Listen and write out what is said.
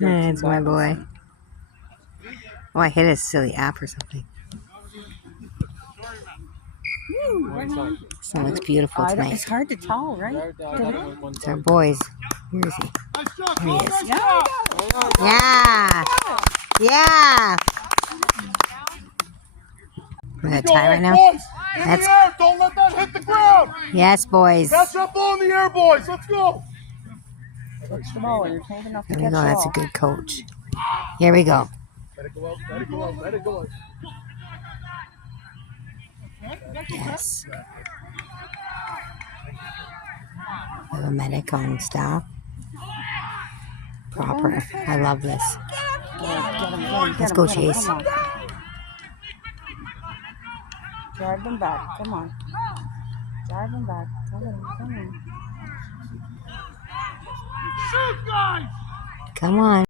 That's my boy. Oh, I hit a silly app or something. So looks beautiful tonight. It's hard to tell, right? It's our boys. Where is he? There he is. Yeah. Yeah. We're going to tie right now? That's... Don't let that hit the ground. Yes, boys. Catch that ball in the air, boys. Let's go. Catch the ball. You're tank enough to There we catch go. the That's a ball. good coach. Here we go. Let it go out. Let it go out. Let it go out. Yes. We have a medic on staff. Proper. I love this. Let's go, Chase. Drive them back. Come on. Drive them back. Come on. Shoot, guys! Come on.